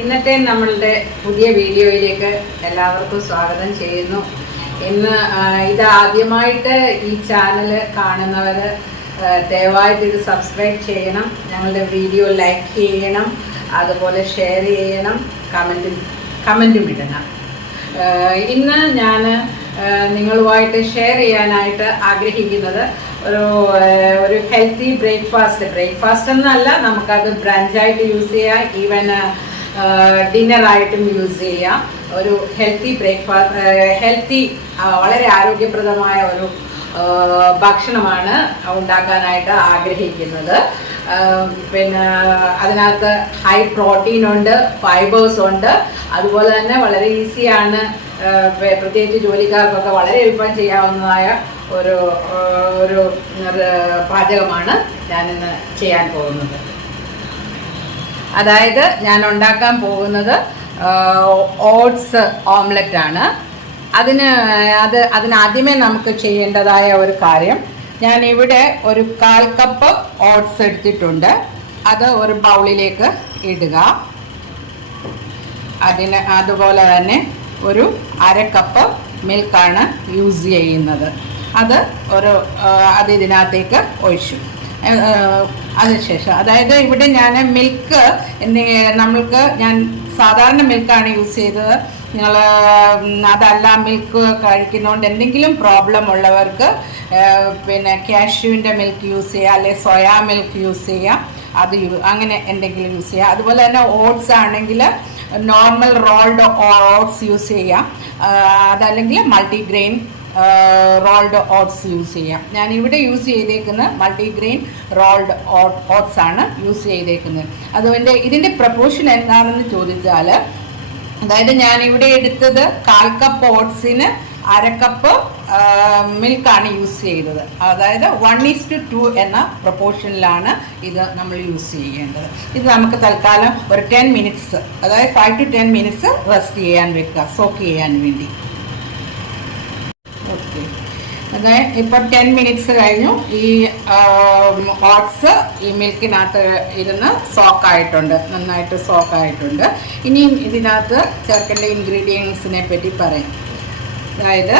ഇന്നത്തെ നമ്മളുടെ പുതിയ വീഡിയോയിലേക്ക് എല്ലാവർക്കും സ്വാഗതം ചെയ്യുന്നു. ഇന്ന് ഇത് ആദ്യമായിട്ട് ഈ ചാനൽ കാണുന്നവർ ദയവായിട്ട് ഇത് സബ്സ്ക്രൈബ് ചെയ്യണം, ഞങ്ങളുടെ വീഡിയോ ലൈക്ക് ചെയ്യണം, അതുപോലെ ഷെയർ ചെയ്യണം, കമൻറ്റും ഇടണം. ഇന്ന് ഞാൻ നിങ്ങളുമായിട്ട് ഷെയർ ചെയ്യാനായിട്ട് ആഗ്രഹിക്കുന്നത് ഒരു ഹെൽത്തി ബ്രേക്ക്ഫാസ്റ്റ് എന്നല്ല, നമുക്കത് ബ്രഞ്ചായിട്ട് യൂസ് ചെയ്യാം, ഈവൻ ഡിന്നറായിട്ടും യൂസ് ചെയ്യാം. ഒരു ഹെൽത്തി വളരെ ആരോഗ്യപ്രദമായ ഒരു ഭക്ഷണമാണ് ഉണ്ടാക്കാനായിട്ട് ആഗ്രഹിക്കുന്നത്. പിന്നെ അതിനകത്ത് ഹൈ പ്രോട്ടീൻ ഉണ്ട്, ഫൈബേഴ്സ് ഉണ്ട്, അതുപോലെ തന്നെ വളരെ ഈസിയാണ്, പ്രത്യേകിച്ച് ജോലിക്കാർക്കൊക്കെ വളരെ എളുപ്പം ചെയ്യാവുന്നതായ ഒരു പാചകമാണ് ഞാനിന്ന് ചെയ്യാൻ പോകുന്നത്. അതായത് ഞാൻ ഉണ്ടാക്കാൻ പോകുന്നത് ഓട്സ് ഓംലെറ്റ് ആണ്. അതിനാദ്യമേ നമുക്ക് ചെയ്യേണ്ടതായ ഒരു കാര്യം, ഞാനിവിടെ ഒരു 1/4 കപ്പ് ഓട്സ് എടുത്തിട്ടുണ്ട്. അത് ഒരു ബൗളിലേക്ക് ഇടുക. അതുപോലെ തന്നെ ഒരു 1/2 കപ്പ് മിൽക്കാണ് യൂസ് ചെയ്യുന്നത്. അത് ഇതിനകത്തേക്ക് ഒഴിച്ചു. അതിനുശേഷം അതായത് ഇവിടെ ഞാൻ മിൽക്ക് ഞാൻ സാധാരണ മിൽക്കാണ് യൂസ് ചെയ്തത്. നിങ്ങൾ അതല്ല മിൽക്ക് കഴിക്കുന്നതുകൊണ്ട് എന്തെങ്കിലും പ്രോബ്ലം ഉള്ളവർക്ക് പിന്നെ കാഷ്യൂവിൻ്റെ മിൽക്ക് യൂസ് ചെയ്യുക, അല്ലെങ്കിൽ സോയാ മിൽക്ക് യൂസ് ചെയ്യുക, അങ്ങനെ എന്തെങ്കിലും യൂസ് ചെയ്യുക. അതുപോലെ തന്നെ ഓട്സ് ആണെങ്കിൽ നോർമൽ റോൾഡ് ഓട്സ് യൂസ് ചെയ്യാം, അതല്ലെങ്കിൽ മൾട്ടിഗ്രെയിൻ റോൾഡ് ഓട്സ് യൂസ് ചെയ്യാം. ഞാനിവിടെ യൂസ് ചെയ്തേക്കുന്നത് മൾട്ടിഗ്രെയിൻ റോൾഡ് ഓട്സ് ആണ് യൂസ് ചെയ്തേക്കുന്നത്. അതുകൊണ്ട് ഇതിൻ്റെ പ്രപ്പോർഷൻ എന്താണെന്ന് ചോദിച്ചാൽ, അതായത് ഞാനിവിടെ എടുത്തത് 1/4 കപ്പ് ഓട്സിന് 1/2 കപ്പ് മിൽക്കാണ് യൂസ് ചെയ്തത്. അതായത് 1:2 എന്ന പ്രപ്പോർഷനിലാണ് ഇത് നമ്മൾ യൂസ് ചെയ്യേണ്ടത്. ഇത് നമുക്ക് തൽക്കാലം ഒരു 10 മിനിറ്റ്സ്, അതായത് 5 to 10 മിനിറ്റ്സ് റെസ്റ്റ് ചെയ്യാൻ വെക്കുക, സോക്ക് ചെയ്യാൻ വേണ്ടി. ഓക്കെ, അതായത് ഇപ്പോൾ 10 മിനിറ്റ്സ് കഴിഞ്ഞു. ഈ ഓട്സ് ഈ മിൽക്കിനകത്ത് ഇരുന്ന് സോക്കായിട്ടുണ്ട്, നന്നായിട്ട് സോക്കായിട്ടുണ്ട്. ഇനിയും ഇതിനകത്ത് ചേർക്കേണ്ട ഇൻഗ്രീഡിയൻസിനെ പറ്റി പറയാം. അതായത്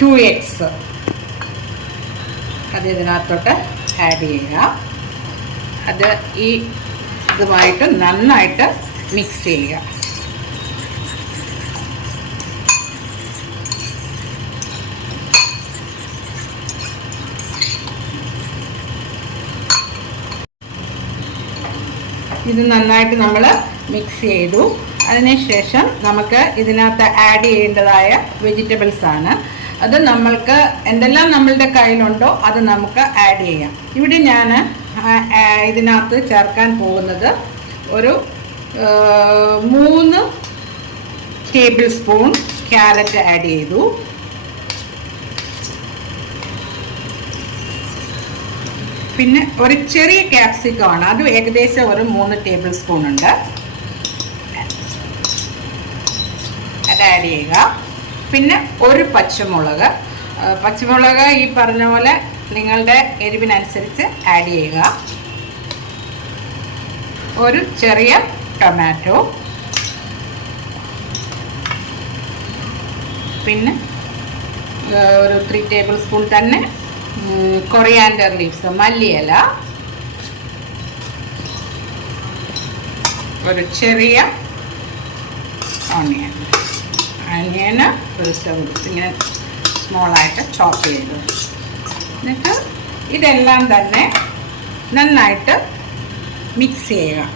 2 eggs അത് ഇതിനകത്തോട്ട് ആഡ് ചെയ്യുക. അത് ഇതുമായിട്ട് നന്നായിട്ട് മിക്സ് ചെയ്യുക. ഇത് നന്നായിട്ട് നമ്മൾ മിക്സ് ചെയ്തു. അതിനുശേഷം നമുക്ക് ഇതിനകത്ത് ആഡ് ചെയ്യേണ്ടതായ വെജിറ്റബിൾസ് ആണ്. അത് നമ്മൾക്ക് എന്തെല്ലാം നമ്മളുടെ കയ്യിലുണ്ടോ അത് നമുക്ക് ആഡ് ചെയ്യാം. ഇവിടെ ഞാൻ ഇതിനകത്ത് ചേർക്കാൻ പോകുന്നത് ഒരു 3 ടേബിൾ സ്പൂൺ ക്യാരറ്റ് ആഡ് ചെയ്തു. പിന്നെ ഒരു ചെറിയ ക്യാപ്സിക്കമാണ്, അത് ഏകദേശം ഒരു 3 ടേബിൾ സ്പൂൺ ഉണ്ട്, അത് ആഡ് ചെയ്യുക. പിന്നെ ഒരു പച്ചമുളക് ഈ പറഞ്ഞ പോലെ നിങ്ങളുടെ എരിവിനനുസരിച്ച് ആഡ് ചെയ്യുക. ഒരു ചെറിയ ടൊമാറ്റോ, പിന്നെ ഒരു 3 ടേബിൾ സ്പൂൺ തന്നെ കൊറിയാൻഡർ ലീവ്സ്, മല്ലിയില, ഒരു ചെറിയ ഓണിയന് ഒരു ഇങ്ങനെ സ്മോളായിട്ട് ചോപ്പ് ചെയ്തു. എന്നിട്ട് ഇതെല്ലാം തന്നെ നന്നായിട്ട് മിക്സ് ചെയ്യുക.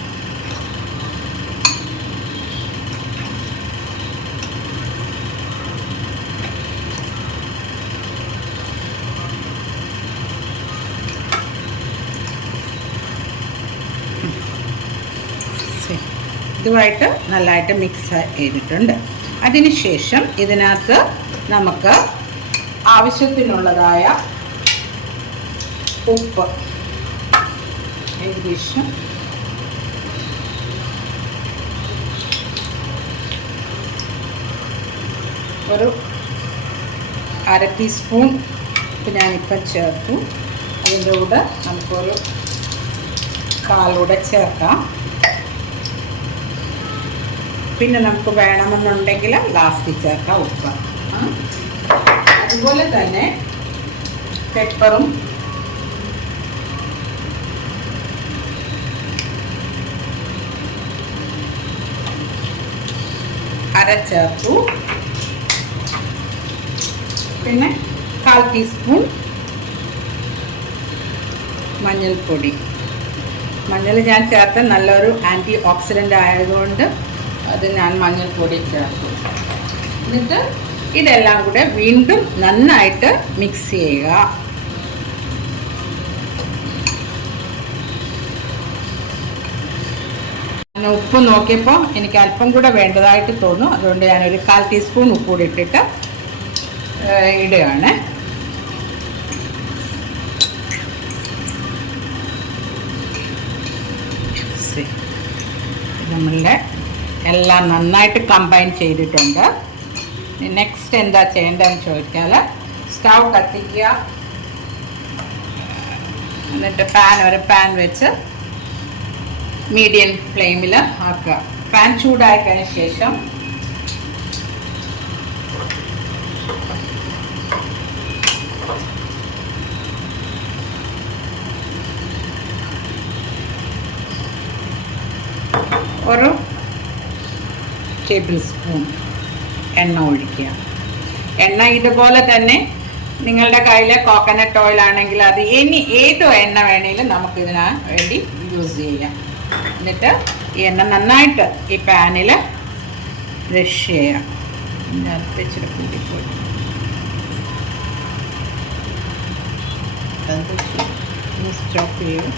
ഇതുമായിട്ട് നല്ലതായിട്ട് മിക്സ് ചെയ്തിട്ടുണ്ട്. അതിനുശേഷം ഇതിനകത്ത് നമുക്ക് ആവശ്യത്തിനുള്ളതായ ഉപ്പ് ഏകദേശം ഒരു 1/2 ടീസ്പൂൺ ഞാനിപ്പോൾ ചേർത്തു. അതിൻ്റെ കൂടെ നമുക്കൊരു കാലൂടെ ചേർക്കാം. പിന്നെ നമുക്ക് വേണമെന്നുണ്ടെങ്കിൽ ലാസ്റ്റ് ചേർക്കാം ഉപ്പ്. അതുപോലെ തന്നെ പെപ്പറും ചേർത്തു. പിന്നെ 1/4 ടീസ്പൂൺ മഞ്ഞൾപ്പൊടി. മഞ്ഞൾ ഞാൻ ചേർത്ത് നല്ലൊരു ആൻറ്റി ഓക്സിഡൻ്റ് ആയതുകൊണ്ട് അത് ഞാൻ മഞ്ഞൾപ്പൊടി ചേർത്തു. എന്നിട്ട് ഇതെല്ലാം കൂടെ വീണ്ടും നന്നായിട്ട് മിക്സ് ചെയ്യുക. ഉപ്പ് നോക്കിയപ്പോൾ എനിക്ക് അല്പം കൂടെ വേണ്ടതായിട്ട് തോന്നും. അതുകൊണ്ട് ഞാനൊരു 1/4 ടീസ്പൂൺ ഉപ്പ് കൂടി ഇട്ടിട്ട് ഇടുകയാണ്. നമ്മളുടെ എല്ലാം നന്നായിട്ട് കമ്പൈൻ ചെയ്തിട്ടുണ്ട്. നെക്സ്റ്റ് എന്താ ചെയ്യേണ്ടതെന്ന് ചോദിച്ചാൽ സ്റ്റൗ കത്തിക്കുക. എന്നിട്ട് പാൻ വെച്ച് മീഡിയം ഫ്ലെയിമിൽ ആക്കുക. പാൻ ചൂടാക്കിയതിന് ശേഷം ഒരു ടേബിൾ സ്പൂൺ എണ്ണ ഒഴിക്കുക. എണ്ണ ഇതുപോലെ തന്നെ നിങ്ങളുടെ കയ്യിൽ കോക്കനട്ട് ഓയിൽ ആണെങ്കിൽ അത് ഏത് എണ്ണ വേണമെങ്കിലും നമുക്കിതിന് വേണ്ടി യൂസ് ചെയ്യാം. എന്നിട്ട് ഈ എണ്ണ നന്നായിട്ട് ഈ പാനിൽ ബ്രഷ് ചെയ്യാം. ഇച്ചിരി കൂടിപ്പോയി സ്റ്റോപ്പ് ചെയ്യും.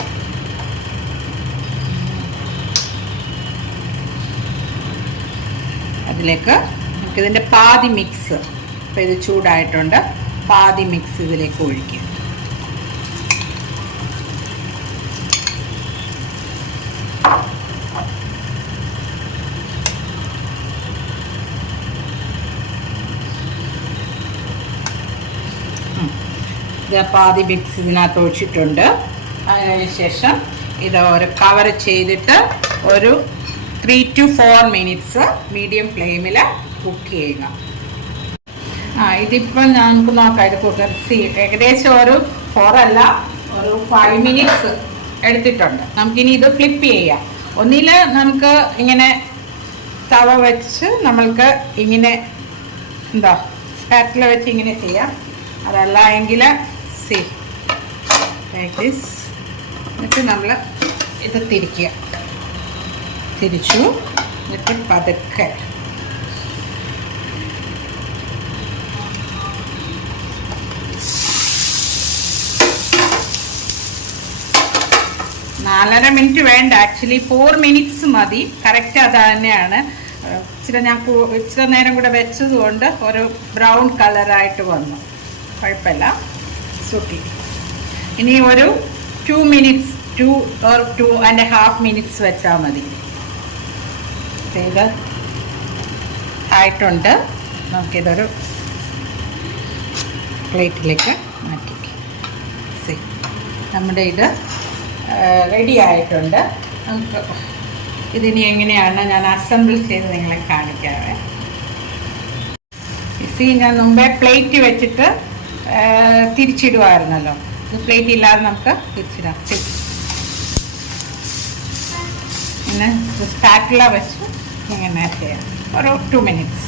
അതിലേക്ക് നമുക്കിതിൻ്റെ പാതി മിക്സ്, ഇപ്പോൾ ഇത് ചൂടായിട്ടുണ്ട്, പാതി മിക്സ് ഇതിലേക്ക് ഒഴിക്കുക. ഇത് പാതി മിക്സ് ഇതിനകത്ത് ഒഴിച്ചിട്ടുണ്ട്. അതിന് ശേഷം ഇത് ഒരു കവർ ചെയ്തിട്ട് ഒരു 3 to 4 മിനിറ്റ്സ് മീഡിയം ഫ്ലെയിമിൽ കുക്ക് ചെയ്യുക. ഇതിപ്പോൾ നമുക്ക് നോക്കാം. ഇത് കുക്കർ ഏകദേശം ഒരു 4 അല്ല ഒരു 5 മിനിറ്റ്സ് എടുത്തിട്ടുണ്ട്. നമുക്കിനി ഇത് ഫ്ലിപ്പ് ചെയ്യാം. ഒന്നിൽ നമുക്ക് ഇങ്ങനെ തവ വെച്ച് നമ്മൾക്ക് ഇങ്ങനെ പാറ്റിൽ വെച്ച് ഇങ്ങനെ ചെയ്യാം. അതല്ല എങ്കിൽ എന്നിട്ട് നമ്മൾ ഇത് തിരിച്ചു എന്നിട്ട് പതുക്കെ നാലര മിനിറ്റ് വേണ്ട, ആക്ച്വലി 4 മിനിറ്റ്സ് മതി. കറക്റ്റ് അത് തന്നെയാണ്. ഇച്ചിരി നേരം കൂടെ വെച്ചതുകൊണ്ട് ഒരു ബ്രൗൺ കളറായിട്ട് വന്നു. കുഴപ്പമില്ല, സുട്ടി. ഇനി ഒരു 2 മിനിറ്റ്സ് 2 or 2.5 മിനിറ്റ്സ് വെച്ചാൽ മതി. ഇത് ആയിട്ടുണ്ട്. നമുക്കിതൊരു പ്ലേറ്റിലേക്ക് മാറ്റി. നമ്മുടെ ഇത് റെഡി ആയിട്ടുണ്ട്. നമുക്ക് ഇതിനി എങ്ങനെയാണ് ഞാൻ അസംബിൾ ചെയ്ത് നിങ്ങളെ കാണിക്കാവേ. ഞാൻ മുമ്പേ പ്ലേറ്റ് വെച്ചിട്ട് തിരിച്ചിടുമായിരുന്നല്ലോ. ഇത് പ്ലേറ്റ് ഇല്ലാതെ നമുക്ക് തിരിച്ചിടാം. പിന്നെ സ്പാറ്റുല വെച്ച് ഇങ്ങനെ ചെയ്യാം. ഒരു 2 മിനിറ്റ്സ്.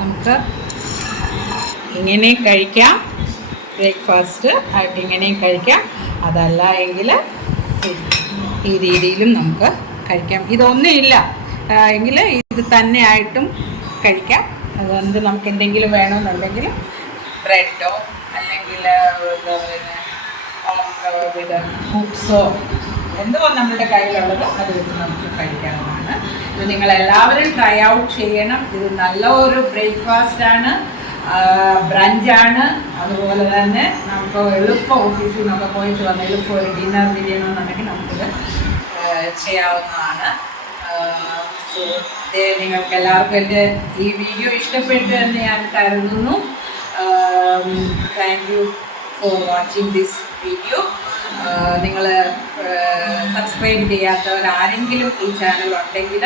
നമുക്ക് ഇങ്ങനെയും കഴിക്കാം, ബ്രേക്ക്ഫാസ്റ്റ് ആയിട്ട് ഇങ്ങനെയും കഴിക്കാം. അതല്ല എങ്കിൽ ഈ രീതിയിലും നമുക്ക് കഴിക്കാം. ഇതൊന്നുമില്ല, എങ്കിൽ ഇത് തന്നെ ആയിട്ടും കഴിക്കാം. അതുകൊണ്ട് നമുക്ക് എന്തെങ്കിലും വേണമെന്നുണ്ടെങ്കിൽ ബ്രെഡോ അല്ലെങ്കിൽ എന്താ പറയുന്നത് കുക്സോ എന്തോ നമ്മുടെ കയ്യിലുള്ളത് അത് വെച്ച് നമുക്ക് കഴിക്കാവുന്നതാണ്. ഇത് നിങ്ങളെല്ലാവരും ട്രൈ ഔട്ട് ചെയ്യണം. ഇത് നല്ല ഒരു ബ്രേക്ക്ഫാസ്റ്റാണ്, ബ്രഞ്ചാണ്. അതുപോലെ തന്നെ നമുക്ക് എളുപ്പം ഓഫീസിൽ നിന്നൊക്കെ പോയിട്ട് വന്ന് എളുപ്പം ഒരു ഡിന്നർ ചെയ്യണമെന്നുണ്ടെങ്കിൽ നമുക്കിത് ചെയ്യാവുന്നതാണ്. സോ നിങ്ങൾക്ക് എല്ലാവർക്കും എൻ്റെ ഈ വീഡിയോ ഇഷ്ടപ്പെട്ടു എന്ന് ഞാൻ കരുതുന്നു. Thank you for watching this video. നിങ്ങൾ സബ്സ്ക്രൈബ് ചെയ്യാത്തവരാരെങ്കിലും ഈ ചാനൽ ഉണ്ടെങ്കിൽ